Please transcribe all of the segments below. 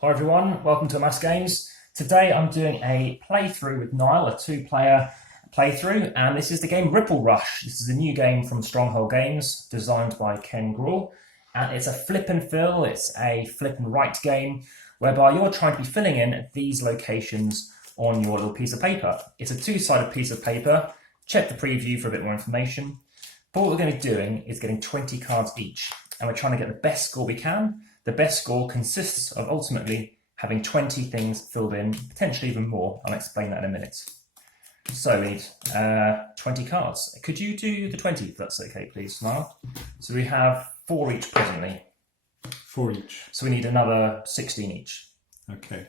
Hi everyone, welcome to AmassGames. Today I'm doing a playthrough with Niall, a 2-player playthrough, and this is the game Ripple Rush. This is a new game from Stronghold Games, designed by Ken Gruhl, and it's a flip and fill, it's a flip and write game, whereby you're trying to be filling in these locations on your little piece of paper. It's a 2-sided piece of paper. Check the preview for a bit more information. But what we're going to be doing is getting 20 cards each, and we're trying to get the best score we can. The best score consists of ultimately having 20 things filled in, potentially even more. I'll explain that in a minute. So we need 20 cards. Could you do the 20 if that's okay, please, Niall? So we have 4 each presently. 4 each. So we need another 16 each. Okay.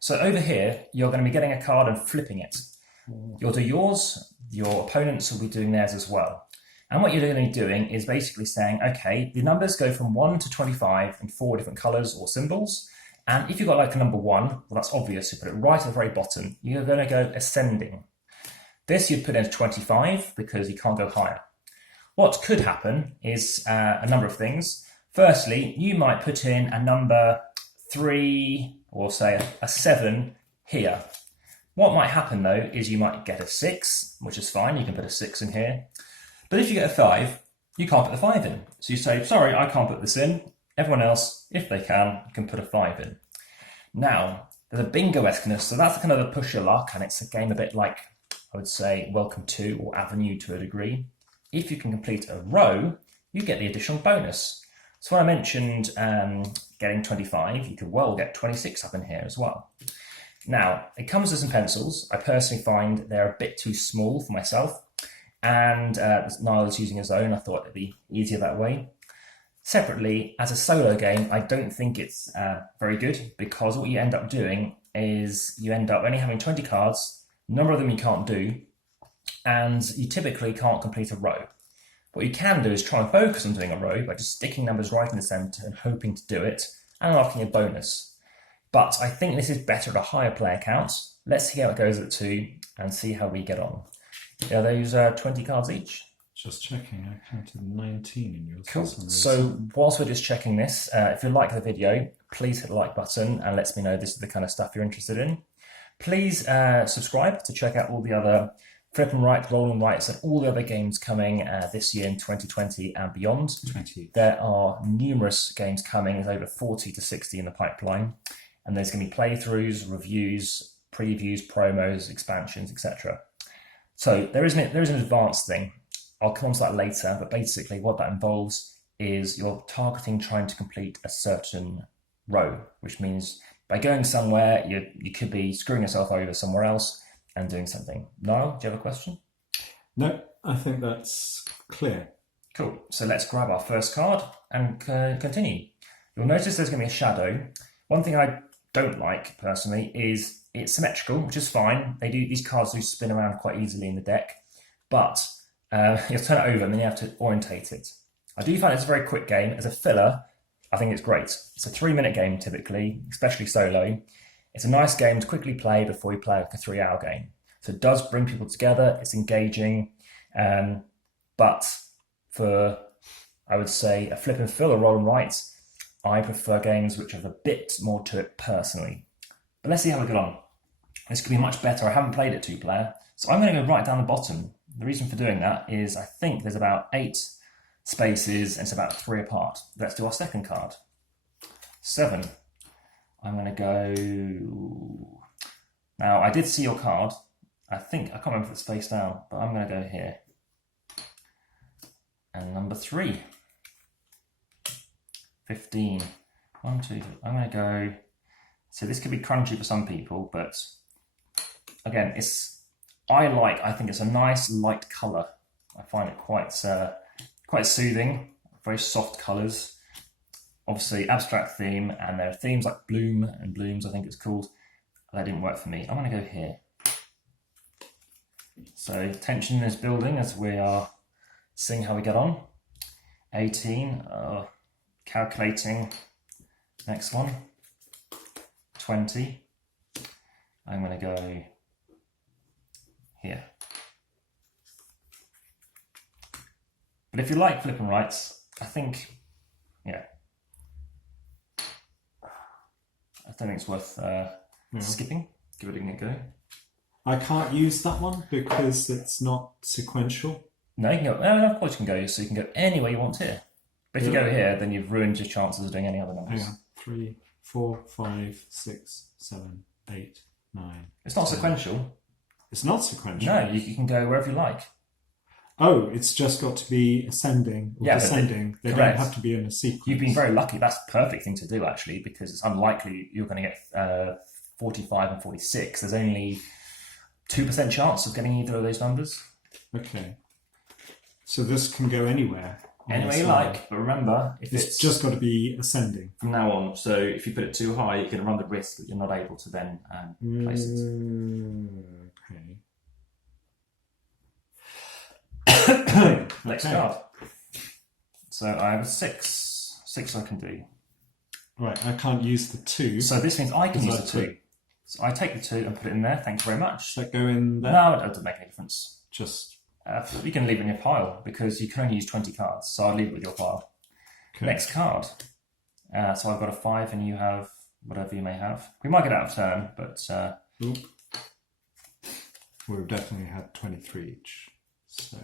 So over here, you're going to be getting a card and flipping it. You'll do yours, your opponents will be doing theirs as well. And what you're going to be doing is basically saying, okay, the numbers go from 1 to 25 in 4 different colours or symbols. And if you've got like a number 1, well, that's obvious. You put it right at the very bottom. You're going to go ascending. This you'd put into 25 because you can't go higher. What could happen is a number of things. Firstly, you might put in a number 3 or say a 7 here. What might happen though is you might get a 6, which is fine. You can put a 6 in here. But if you get a 5, you can't put the 5 in. So you say, sorry, I can't put this in. Everyone else, if they can put a 5 in. Now, there's a bingo-esqueness, so that's kind of a push your luck, and it's a game a bit like, I would say, Welcome to or Avenue to a degree. If you can complete a row, you get the additional bonus. So when I mentioned getting 25, you could well get 26 up in here as well. Now, it comes with some pencils. I personally find they're a bit too small for myself. And Niall is using his own. I thought it'd be easier that way. Separately, as a solo game, I don't think it's very good because what you end up doing is you end up only having 20 cards, a number of them you can't do, and you typically can't complete a row. What you can do is try and focus on doing a row by just sticking numbers right in the centre and hoping to do it, and unlocking a bonus. But I think this is better at a higher player count. Let's see how it goes at 2 and see how we get on. Are those 20 cards each? Just checking, I counted 19 in yours. Cool. So whilst we're just checking this, if you like the video, please hit the like button and let me know this is the kind of stuff you're interested in. Please subscribe to check out all the other flip and write, roll and writes, and all the other games coming this year in 2020 and beyond. 20. There are numerous games coming. There's over 40 to 60 in the pipeline. And there's going to be playthroughs, reviews, previews, promos, expansions, etc. So there is an advanced thing. I'll come on to that later, but basically what that involves is you're targeting trying to complete a certain row, which means by going somewhere, you could be screwing yourself over somewhere else and doing something. Niall, do you have a question? No, I think that's clear. Cool. So let's grab our first card and continue. You'll notice there's going to be a shadow. One thing I don't like personally is it's symmetrical, which is fine. These cards do spin around quite easily in the deck, but you'll turn it over and then you have to orientate it. I do find it's a very quick game. As a filler, I think it's great. It's a 3-minute game typically, especially solo. It's a nice game to quickly play before you play like a 3-hour game. So it does bring people together. It's engaging, but for, I would say, a flip and fill or roll and write, I prefer games which have a bit more to it personally. But let's see how we get on. This could be much better. I haven't played it 2-player, so I'm going to go right down the bottom. The reason for doing that is I think there's about 8 spaces and it's about 3 apart. Let's do our second card. 7. I'm going to go... Now, I did see your card. I can't remember if it's face down, but I'm going to go here. And number 3. 15. 1, 2, 3. I'm going to go... So this could be crunchy for some people, but again, I think it's a nice light colour. I find it quite soothing, very soft colours. Obviously, abstract theme, and there are themes like bloom and blooms, I think it's called. That didn't work for me. I'm going to go here. So tension is building as we are seeing how we get on. 18, calculating. Next one. 20. I'm going to go here. But if you like flip and writes, I think, yeah, I don't think it's worth skipping. Give it a go. I can't use that one because it's not sequential. No, you can go. Of course you can go. So you can go anywhere you want here. But if you go here, then you've ruined your chances of doing any other numbers. Hang on. 3, 4, 5, 6, 7, 8, 9. It's not 10. sequential. It's not sequential. No, you can go wherever you like. Oh, it's just got to be ascending or descending. They correct. don't have to be in a sequence. You've been very lucky. That's the perfect thing to do, actually, because it's unlikely you're going to get 45 and 46. There's only 2% chance of getting either of those numbers. Okay. So this can go anywhere. Anywhere you like, but remember, if it's just got to be ascending from now on. So if you put it too high, you're going to run the risk that you're not able to then place it. Okay. Next card. So I have a 6. 6 I can do. Right, I can't use the 2. So this means I can use the 2. So I take the 2 and put it in there. Thank you very much. Does that go in there? No, it doesn't make any difference. Just... you can leave it in your pile because you can only use 20 cards. So I'll leave it with your pile. Okay. Next card. So I've got a 5 and you have whatever you may have. We might get out of turn, but... We've definitely had 23 each. So...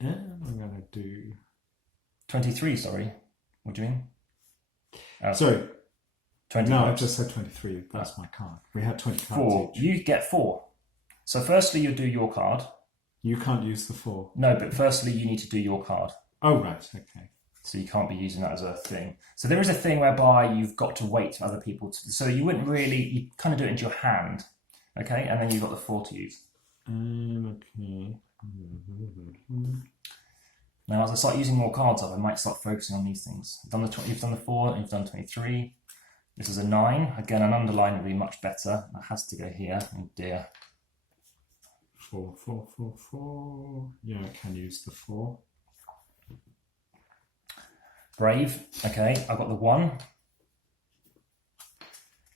yeah, I'm going to do... 23, sorry. What do you mean? Sorry. 20 no, cards. I just said 23. That's my card. We had 20 cards 4. each. You get 4. So firstly, you do your card. You can't use the 4. No, but firstly, you need to do your card. Oh, right. Okay. So you can't be using that as a thing. So there is a thing whereby you've got to wait for other people to... So you wouldn't really... You kind of do it into your hand. Okay? And then you've got the 4 to use. Okay. Now, as I start using more cards up, I might start focusing on these things. You've done the 4, you've done 23. This is a 9. Again, an underline would be much better. That has to go here. Oh dear. 4, 4, 4, 4. Yeah, I can use the 4. Brave. Okay, I've got the 1.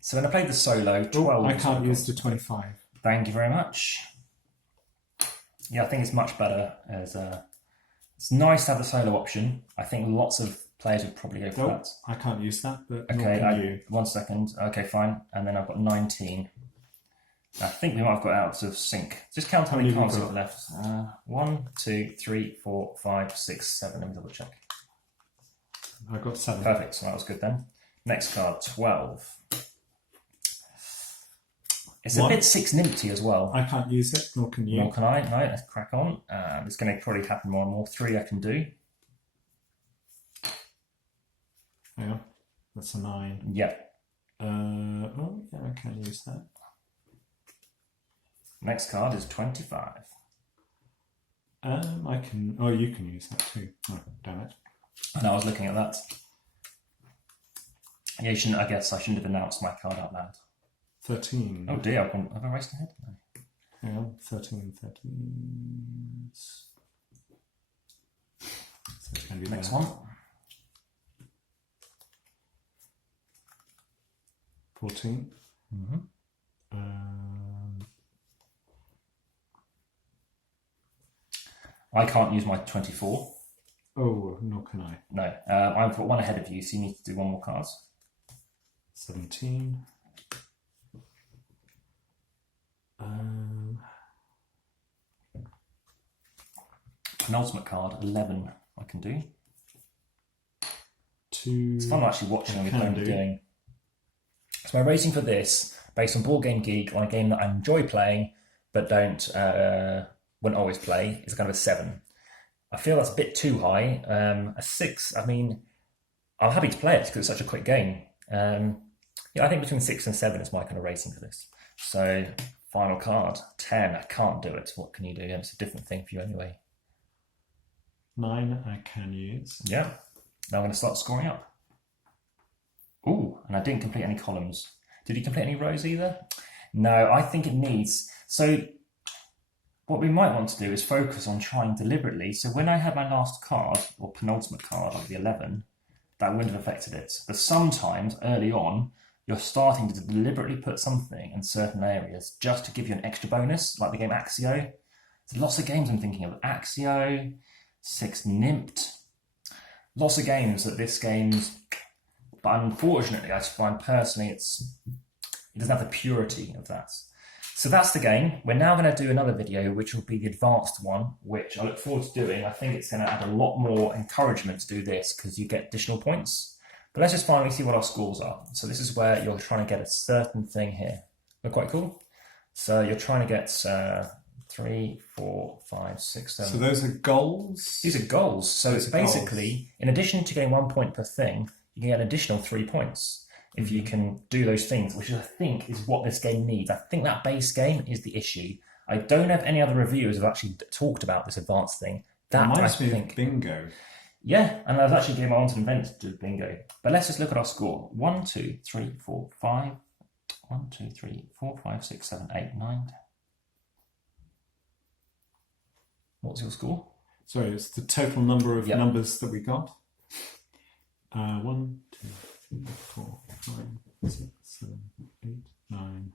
So when I played the solo, 12... I can't use the 25. Thank you very much. Yeah, I think it's much better as it's nice to have the solo option. I think lots of players would probably go for that. I can't use that, but okay, 1 second. Okay, fine. And then I've got 19. I think we might have got out of sync. Just count how many cards you've left. 1, 2, 3, 4, 5, 6, 7. Let me double check. I've got 7. Perfect. So that was good then. Next card, 12. It's 1. A bit 6 nimpty as well. I can't use it, nor can you. Nor can I. Right, let's crack on. It's going to probably happen more and more. 3 I can do. Yeah, that's a 9. Yeah. Oh, yeah, I can use that. Next card is 25. I can... Oh, you can use that too. Oh, damn it. And I was looking at that. Yeah, you shouldn't, I guess I shouldn't have announced my card out loud. 13. Oh dear, I've erased ahead. Hang on, 13, 13. So next one. 14. Mm-hmm. I can't use my 24. Oh, nor can I. No, I've got 1 ahead of you, so you need to do 1 more card. 17. Penultimate card, 11. I can do. 2. It's fun actually watching what you're doing. So my rating for this, based on boardgamegeek, on a game that I enjoy playing, but wouldn't always play, is kind of a 7. I feel that's a bit too high. A 6, I mean, I'm happy to play it because it's such a quick game. Yeah, I think between 6 and 7 is my kind of rating for this. So, final card, 10. I can't do it. What can you do? It's a different thing for you anyway. 9 I can use. Yeah. Now I'm going to start scoring up. Ooh, and I didn't complete any columns. Did you complete any rows either? No, I think it needs... So, what we might want to do is focus on trying deliberately. So when I had my last card, or penultimate card, like the 11, that wouldn't have affected it. But sometimes, early on, you're starting to deliberately put something in certain areas just to give you an extra bonus, like the game Axio. There's lots of games I'm thinking of. Axio, 6 Nimpt. Lots of games that this game's But unfortunately, I find personally it doesn't have the purity of that. So that's the game. We're now going to do another video, which will be the advanced one, which I look forward to doing. I think it's going to add a lot more encouragement to do this because you get additional points. But let's just finally see what our scores are. So this is where you're trying to get a certain thing here. Look quite cool. So you're trying to get 3, 4, 5, 6, 7. So those are goals? These are goals. So it's basically, in addition to getting 1 point per thing, you can get an additional 3 points if you can do those things, which I think is what this game needs. I think that base game is the issue. I don't know if any other reviewers have actually talked about this advanced thing. That reminds me of bingo. Yeah, and I was actually getting my own invent to do bingo. But let's just look at our score. 1, 2, 3, 4, 5. 1, 2, 3, 4, 5, 6, 7, 8, 9. What's your score? Sorry, it's the total number of numbers that we got. 1, 2, 3, 4, 5, 6, 7, 8, 9,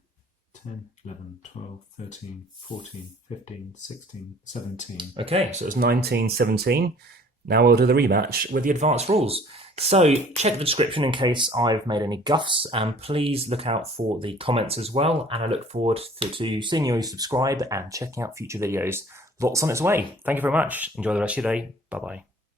10, 11, 12, 13, 14, 15, 16, 17. Okay, so it's 19, 17. Now we'll do the rematch with the advanced rules. So check the description in case I've made any guffs, and please look out for the comments as well. And I look forward to seeing you subscribe and checking out future videos. Lots on its way. Thank you very much. Enjoy the rest of your day. Bye-bye.